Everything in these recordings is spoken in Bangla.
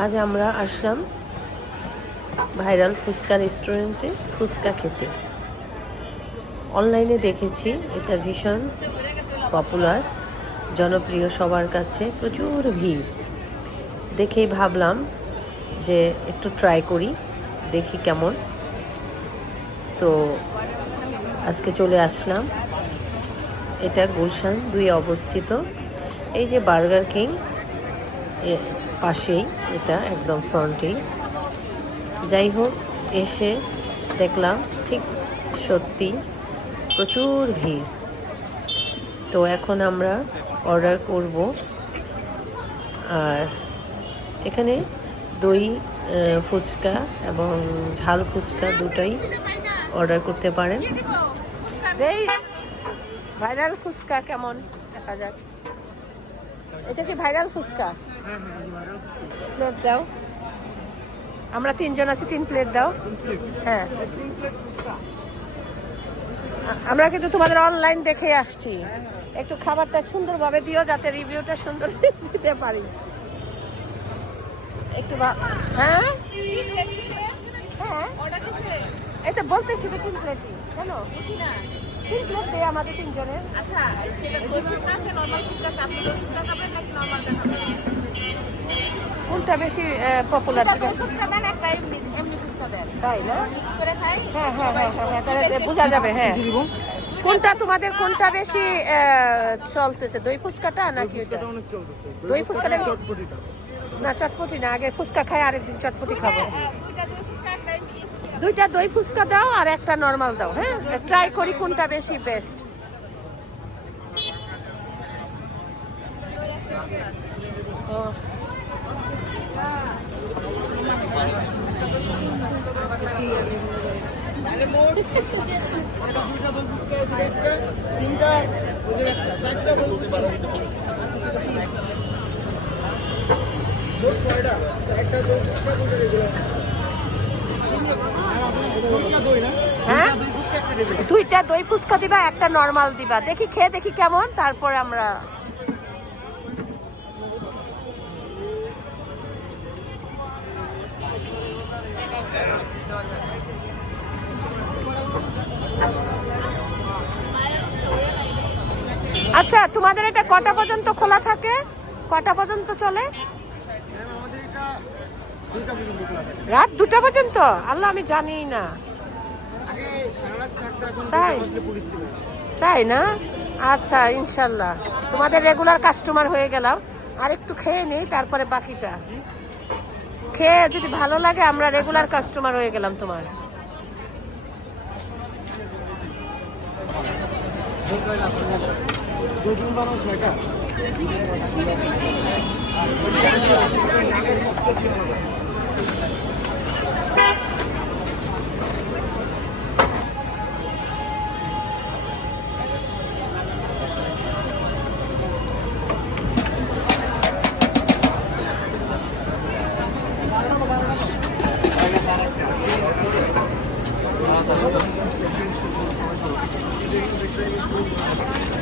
আজ আমরা আসলাম ভাইরাল ফুচকা রেস্টুরেন্টে ফুচকা খেতে। অনলাইনে দেখেছি, এটা ভীষণ পপুলার জনপ্রিয় সবার কাছে প্রচুর ভিড়। দেখেই ভাবলাম যে একটু ট্রাই করি, দেখি কেমন। তো আজকে চলে আসলাম। এটা গুলশান দুই অবস্থিত। এই যে বার্গার কিং পাশেই, এটা একদম ফ্রন্টেই যাই হোক, এসে দেখলাম ঠিক সত্যি প্রচুর ভিড়। তো এখন আমরা অর্ডার করব আর এখানে দই ফুচকা এবং ঝাল ফুচকা দুটাই অর্ডার করতে পারেন। ভাইরাল ফুচকা কেমন? দেখা যাক। এটা কি ভাইরাল ফুচকা? প্লেট দাও। আমরা তিনজন আছি, তিন প্লেট দাও। হ্যাঁ। আমরা কিন্তু তোমাদের অনলাইন দেখে আসছি। একটু খাবারটা সুন্দরভাবে দিও যাতে রিভিউটা সুন্দর দিতে পারি। একটু হ্যাঁ? হ্যাঁ। তো বলতেছি তো তিন প্লেট কেন? তিন প্লেট দিয়ে আমাদের তিনজনের। কোনটা বেশি পপুলার তাই না? হ্যাঁ হ্যাঁ হ্যাঁ হ্যাঁ হ্যাঁ তাহলে বোঝা যাবে হ্যাঁ। কোনটা তোমাদের কোনটা বেশি চলতেছে? দই ফুচকাটা নাকি দই ফুচকাটা না চটপটি না আগে ফুচকা খাই আরেকদিন চটপটি খাব। দুইটা দই ফুচকা দাও আর একটা নর্মাল দাও হ্যাঁ? ট্রাই করি কোনটা বেশি বেস্ট একটা হ্যাঁ? দুইটা দই ফুচকা দিবা, একটা নর্মাল দিবা। দেখি, খেয়ে দেখি কেমন, তারপর আমরা আচ্ছা তোমাদের এটা কটা পর্যন্ত খোলা থাকে? কটা পর্যন্ত চলে আমাদের এটা দুইটা পর্যন্ত খোলা থাকে রাত দুটা পর্যন্ত? আল্লাহ, আমি জানি না। তাই? তাই না? আচ্ছা ইনশাল্লাহ। তোমাদের রেগুলার কাস্টমার হয়ে গেলাম। আর একটু খেয়ে নেই, তারপরে বাকিটা। খেয়ে যদি ভালো লাগে, আমরা রেগুলার কাস্টমার হয়ে গেলাম তোমার। দুই তিন বারো ছয়টা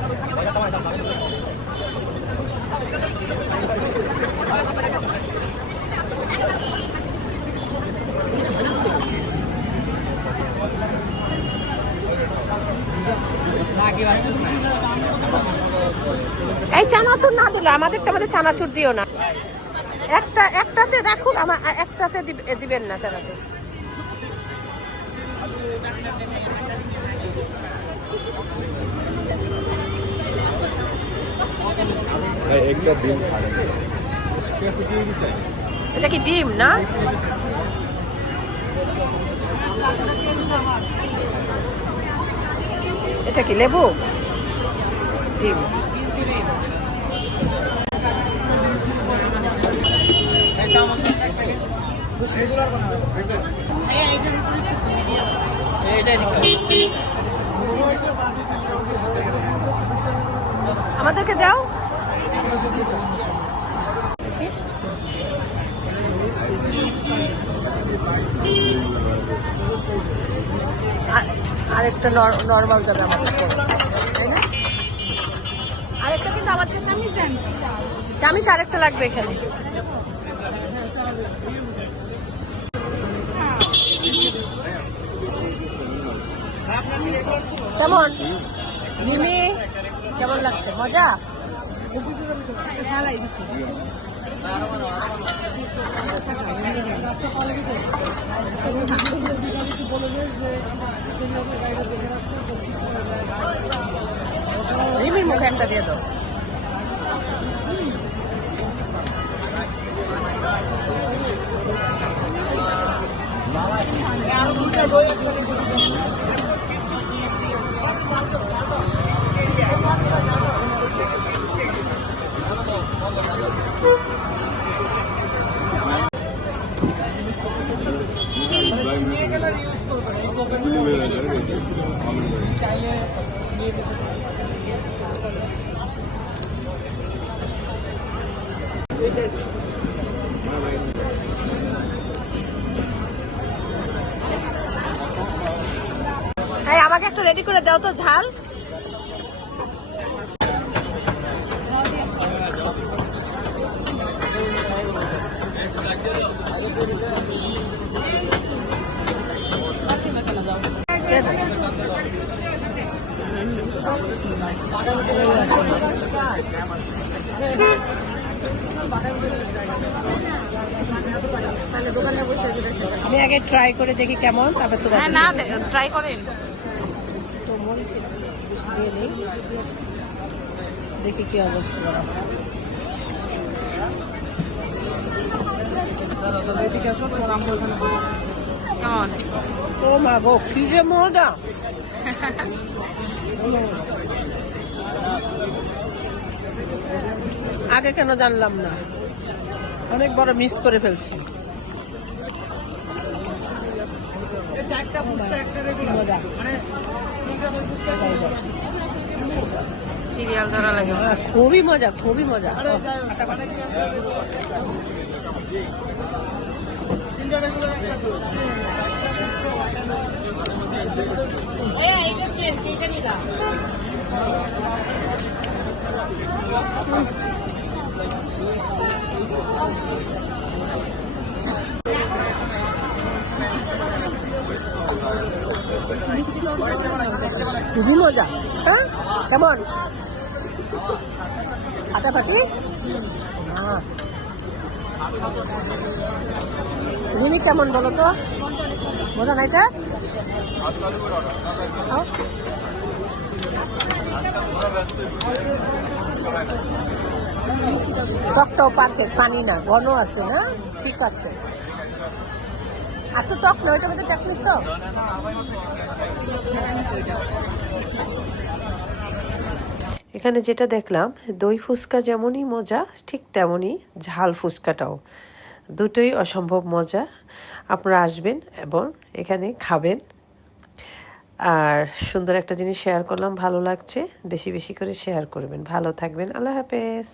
দিলে আমাদেরটা আমাদের চানাচুর দিও না। একটা একটাতে রাখুন আমার একটাতে দিব- দিবেন না চানাচুর। একটা ডিম এটা কি ডিম না? এটা কি লেবু? ডিম। আমাদেরকে দাও। আর- আরেকটা নর্মাল যাবে আমাদের তাই না আরেকটা কিন্তু আমাদের চামিচ আরেকটা লাগবে এখানে। কেমন? মিমি কেমন লাগছে? মজা? রিমির মুখে একটা দিয়ে দাও। আমাকে একটু রেডি করে দাও তো ঝাল। আমি আগে ট্রাই করে দেখি কেমন তারপর তো হ্যাঁ না ট্রাই করেন। তো মরিচ বেশি দিয়ে নেই। দেখি কি অবস্থা। কেমন? ও মা গো কি যে মজা। আগে কেন জানলাম না। অনেক বড় মিস করে ফেলছি। মজা সিরিয়াল ধরা লাগে। হ্যাঁ, খুবই মজা খুবই মজা। তিনটা রেগুলার খুবই মজা? হ্যাঁ? কেমন? ফাটাফাটি। রিমি, কেমন বলো তো? মজা নাই খাও। টকটাও পারফেক্ট পানি না, ঘন আছে না? ঠিক আছে। টক এখানে যেটা দেখলাম, দই ফুচকা যেমনই মজা, ঠিক তেমনই ঝাল ফুচকাটাও। দুটোই অসম্ভব মজা। আপনারা আসবেন এবং এখানে খাবেন। আর সুন্দর একটা জিনিস শেয়ার করলাম, ভালো লাগছে। বেশি বেশি করে শেয়ার করবেন। ভালো থাকবেন। আল্লাহ হাফেজ।